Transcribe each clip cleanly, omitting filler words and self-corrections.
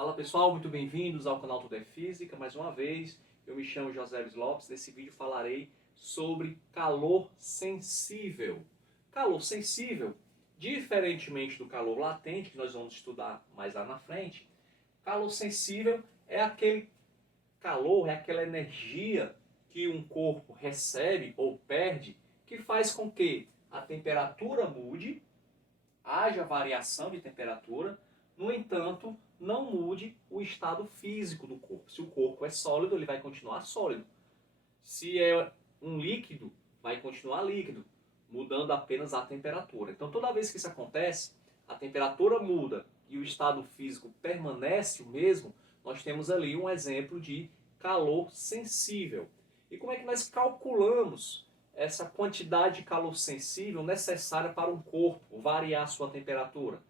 Fala pessoal, muito bem-vindos ao canal Tudo é Física. Mais uma vez, eu me chamo José Lopes. Nesse vídeo falarei sobre calor sensível. Calor sensível, diferentemente do calor latente, que nós vamos estudar mais lá na frente, calor sensível é aquele calor, é aquela energia que um corpo recebe ou perde, que faz com que a temperatura mude, haja variação de temperatura, no entanto, não mude o estado físico do corpo. Se o corpo é sólido, ele vai continuar sólido. Se é um líquido, vai continuar líquido, mudando apenas a temperatura. Então, toda vez que isso acontece, a temperatura muda e o estado físico permanece o mesmo, nós temos ali um exemplo de calor sensível. E como é que nós calculamos essa quantidade de calor sensível necessária para um corpo variar sua temperatura?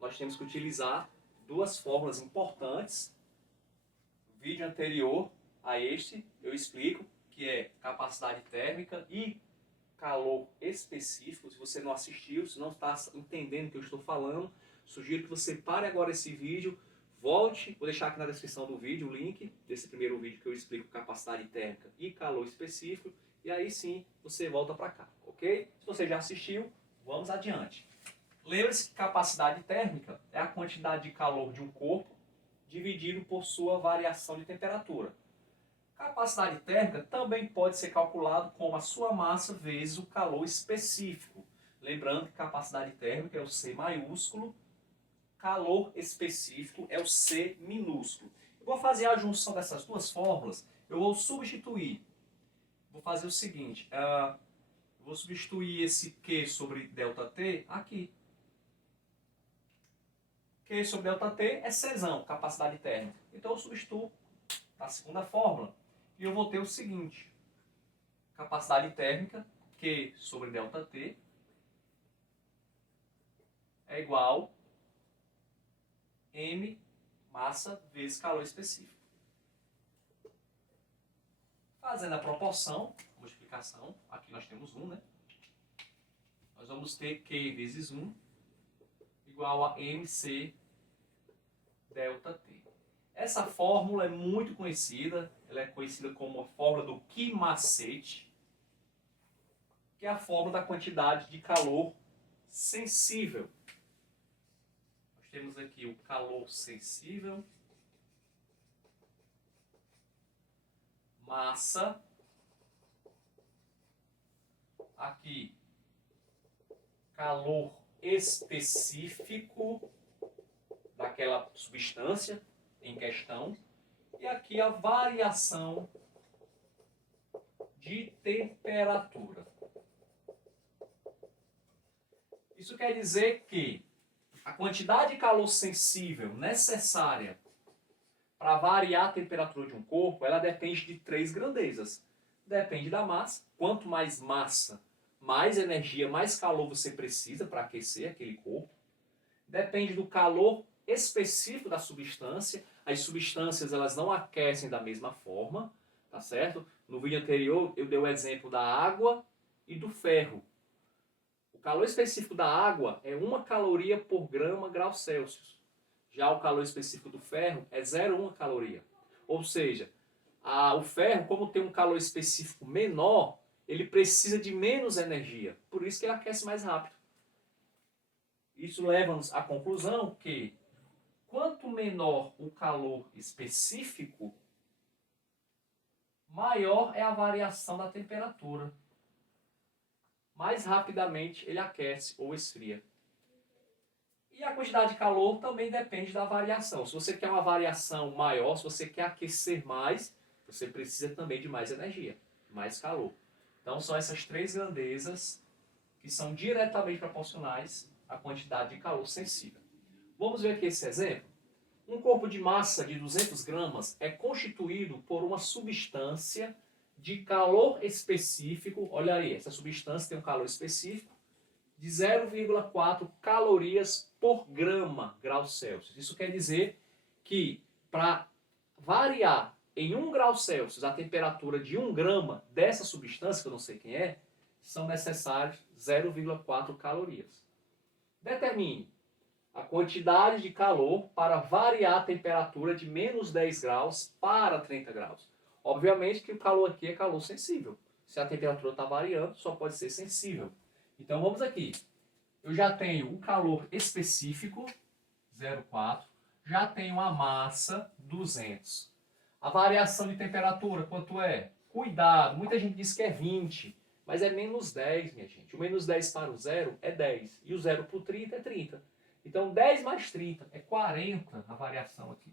Nós temos que utilizar duas fórmulas importantes. No vídeo anterior a este, eu explico que é capacidade térmica e calor específico. Se você não assistiu, se não está entendendo o que eu estou falando, sugiro que você pare agora esse vídeo, volte, vou deixar aqui na descrição do vídeo o link desse primeiro vídeo que eu explico capacidade térmica e calor específico, e aí sim você volta para cá, ok? Se você já assistiu, vamos adiante. Lembre-se que capacidade térmica é a quantidade de calor de um corpo dividido por sua variação de temperatura. Capacidade térmica também pode ser calculado como a sua massa vezes o calor específico. Lembrando que capacidade térmica é o C maiúsculo, calor específico é o C minúsculo. Eu vou fazer a junção dessas duas fórmulas, eu vou substituir. Vou fazer o seguinte, vou substituir esse Q sobre ΔT aqui. Q sobre ΔT é Czão, capacidade térmica. Então eu substituo a segunda fórmula e eu vou ter o seguinte. Capacidade térmica, Q sobre ΔT, é igual M massa vezes calor específico. Fazendo a proporção, multiplicação, aqui nós temos 1, né? Nós vamos ter Q vezes 1 igual a MC ΔT. Essa fórmula é muito conhecida, ela é conhecida como a fórmula do Key-Macete, que é a fórmula da quantidade de calor sensível. Nós temos aqui o calor sensível, massa, aqui calor específico daquela substância em questão, e aqui a variação de temperatura. Isso quer dizer que a quantidade de calor sensível necessária para variar a temperatura de um corpo, ela depende de três grandezas. Depende da massa. Quanto mais massa, mais energia, mais calor você precisa para aquecer aquele corpo. Depende do calor específico da substância. As substâncias elas não aquecem da mesma forma, tá certo? No vídeo anterior eu dei o exemplo da água e do ferro. O calor específico da água é 1 caloria por grau Celsius. Já o calor específico do ferro é 0,1 caloria. Ou seja, o ferro, como tem um calor específico menor, ele precisa de menos energia. Por isso que ele aquece mais rápido. Isso leva-nos à conclusão que quanto menor o calor específico, maior é a variação da temperatura. Mais rapidamente ele aquece ou esfria. E a quantidade de calor também depende da variação. Se você quer uma variação maior, se você quer aquecer mais, você precisa também de mais energia, mais calor. Então são essas três grandezas que são diretamente proporcionais à quantidade de calor sensível. Vamos ver aqui esse exemplo. Um corpo de massa de 200 gramas é constituído por uma substância de calor específico. Olha aí, essa substância tem um calor específico de 0,4 calorias por grau Celsius. Isso quer dizer que para variar em 1 grau Celsius a temperatura de 1 grama dessa substância, que eu não sei quem é, são necessários 0,4 calorias. Determine a quantidade de calor para variar a temperatura de menos 10 graus para 30 graus. Obviamente que o calor aqui é calor sensível. Se a temperatura está variando, só pode ser sensível. Então vamos aqui. Eu já tenho o calor específico, 0,4. Já tenho a massa, 200. A variação de temperatura, quanto é? Cuidado, muita gente diz que é 20, mas é menos 10, minha gente. O menos 10 para o zero é 10. E o zero para o 30 é 30. Então 10 mais 30 é 40 a variação aqui.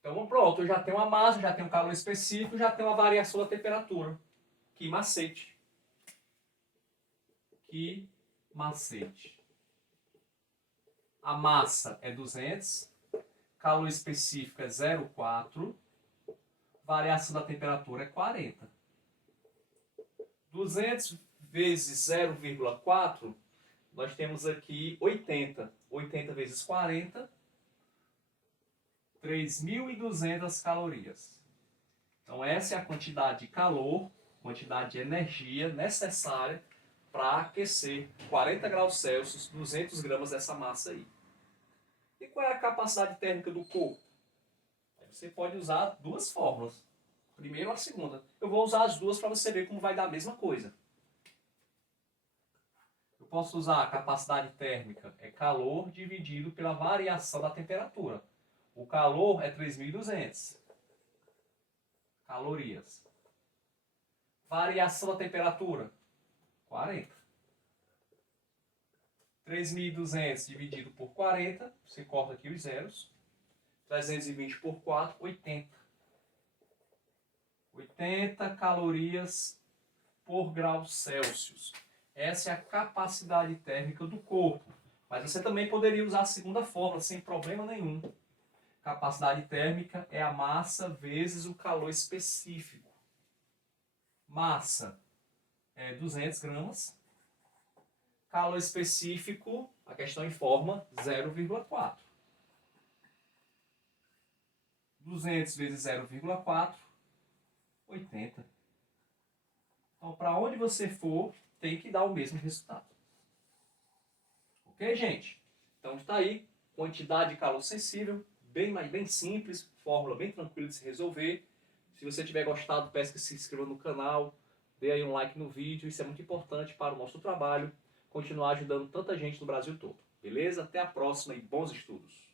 Então pronto, eu já tenho a massa, já tenho o calor específico, já tenho a variação da temperatura. Que macete. Que macete. A massa é 200, calor específico é 0,4, variação da temperatura é 40. 200 vezes 0,4, nós temos aqui 80. 80 vezes 40, 3.200 calorias. Então essa é a quantidade de calor, quantidade de energia necessária para aquecer 40 graus Celsius, 200 gramas dessa massa aí. E qual é a capacidade térmica do corpo? Aí você pode usar duas fórmulas. Primeira ou a segunda. Eu vou usar as duas para você ver como vai dar a mesma coisa. Eu posso usar a capacidade térmica, é calor dividido pela variação da temperatura. O calor é 3.200 calorias. Variação da temperatura, 40. 3.200 dividido por 40, você corta aqui os zeros. 320 por 4, 80. 80 calorias por grau Celsius. Essa é a capacidade térmica do corpo. Mas você também poderia usar a segunda fórmula, sem problema nenhum. Capacidade térmica é a massa vezes o calor específico. Massa é 200 gramas. Calor específico, a questão informa, 0,4. 200 vezes 0,4, 80. Então, para onde você for, tem que dar o mesmo resultado. Ok, gente? Então, está aí, quantidade de calor sensível, bem simples, fórmula bem tranquila de se resolver. Se você tiver gostado, peço que se inscreva no canal, dê aí um like no vídeo, isso é muito importante para o nosso trabalho, continuar ajudando tanta gente no Brasil todo. Beleza? Até a próxima e bons estudos!